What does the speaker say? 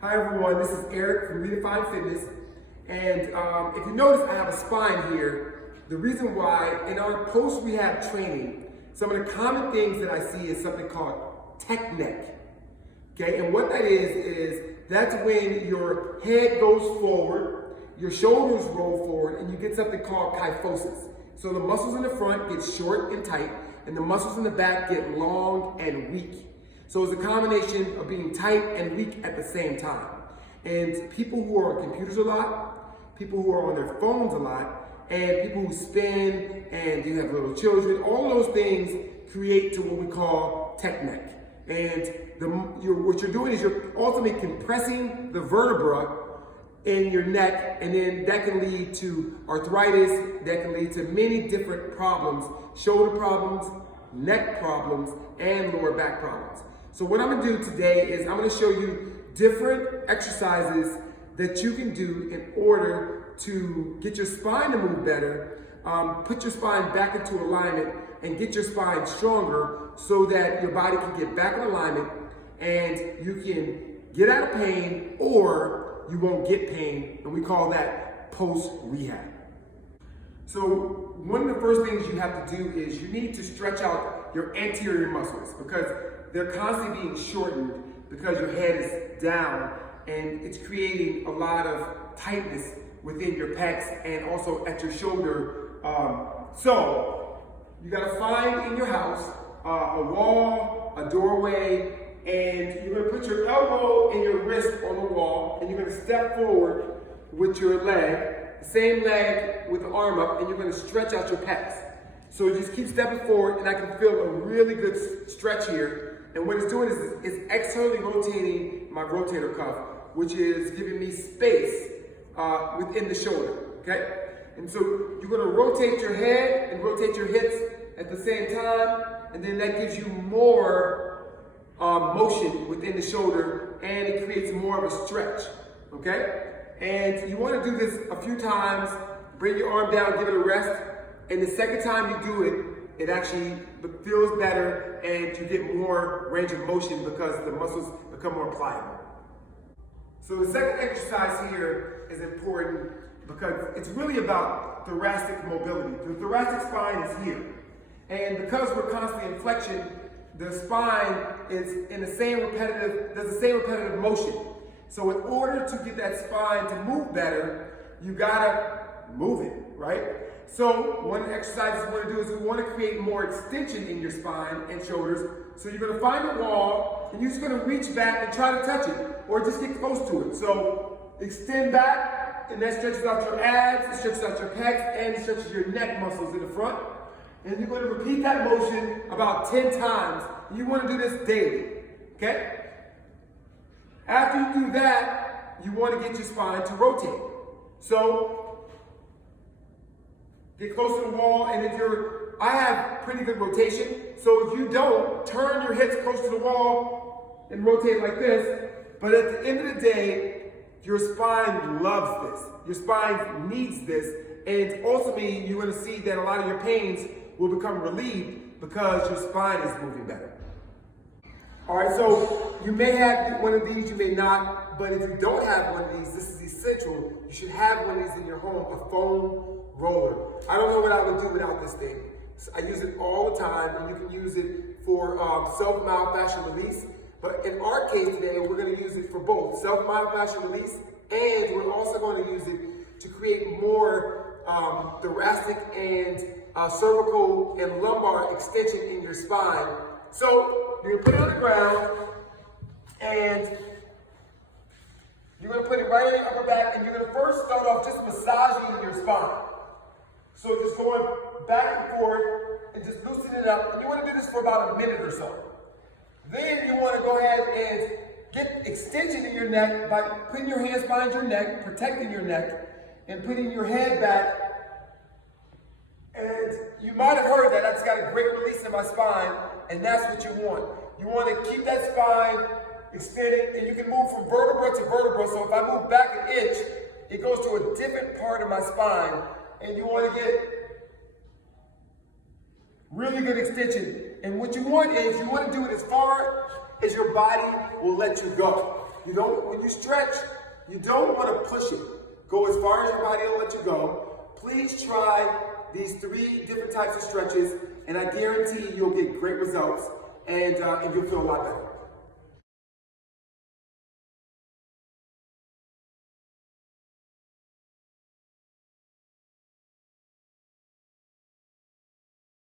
Hi everyone, this is Eric from Redefined Fitness, and if you notice I have a spine here. The reason why, in our post-rehab training, some of the common things that I see is something called tech neck. Okay, and what that is that's when your head goes forward, your shoulders roll forward, and you get something called kyphosis. So the muscles in the front get short and tight, and the muscles in the back get long and weak. So it's a combination of being tight and weak at the same time. And people who are on computers a lot, people who are on their phones a lot, and people who spin and you have little children, all those things create to what we call tech neck. And what you're doing is you're ultimately compressing the vertebra in your neck, and then that can lead to arthritis, that can lead to many different problems, shoulder problems, neck problems, and lower back problems. So what I'm gonna do today is I'm gonna show you different exercises that you can do in order to get your spine to move better, put your spine back into alignment, and get your spine stronger so that your body can get back in alignment and you can get out of pain or you won't get pain, and we call that post-rehab. So one of the first things you have to do is you need to stretch out your anterior muscles because they're constantly being shortened because your head is down and it's creating a lot of tightness within your pecs and also at your shoulder. So you gotta find in your house a wall, a doorway, and you're gonna put your elbow and your wrist on the wall, and you're gonna step forward with your leg, same leg with the arm up, and you're gonna stretch out your pecs. So just keep stepping forward, and I can feel a really good stretch here. And what it's doing is it's externally rotating my rotator cuff, which is giving me space within the shoulder, okay? And so you're gonna rotate your head and rotate your hips at the same time, and then that gives you more motion within the shoulder, and it creates more of a stretch, okay? And you wanna do this a few times, bring your arm down, give it a rest, and the second time you do it, it actually feels better and you get more range of motion because the muscles become more pliable. So the second exercise here is important because it's really about thoracic mobility. The thoracic spine is here. And because we're constantly in flexion, the spine is in does the same repetitive motion. So in order to get that spine to move better, you gotta move it, right? So one of the exercises we want to do is we want to create more extension in your spine and shoulders. So you're going to find a wall and you're just going to reach back and try to touch it or just get close to it. So extend back, and that stretches out your abs, it stretches out your pecs, and it stretches your neck muscles in the front. And you're going to repeat that motion about 10 times. You want to do this daily, okay? After you do that, you want to get your spine to rotate. So get close to the wall, and I have pretty good rotation, so if you don't, turn your hips close to the wall and rotate like this, but at the end of the day, your spine loves this. Your spine needs this, and ultimately, you're gonna see that a lot of your pains will become relieved because your spine is moving better. All right, so you may have one of these, you may not, but if you don't have one of these, this is essential. You should have one of these in your home, a foam roller. I don't know what I would do without this thing. I use it all the time, and you can use it for self-myofascial release. But in our case today, we're going to use it for both self-myofascial release, and we're also going to use it to create more thoracic and cervical and lumbar extension in your spine. So you're going to put it on the ground, and you're going to put it right in your upper back, and you're going to first start off just massaging your spine. So just going back and forth and just loosening it up. And you want to do this for about a minute or so. Then you want to go ahead and get extension in your neck by putting your hands behind your neck, protecting your neck, and putting your head back. And you might have heard that I just got a great release in my spine, and that's what you want. You want to keep that spine extended, and you can move from vertebra to vertebra. So if I move back an inch, it goes to a different part of my spine. And you want to get really good extension. And what you want is you want to do it as far as your body will let you go. When you stretch, you don't want to push it. Go as far as your body will let you go. Please try these 3 different types of stretches, and I guarantee you'll get great results, and you'll feel a lot better.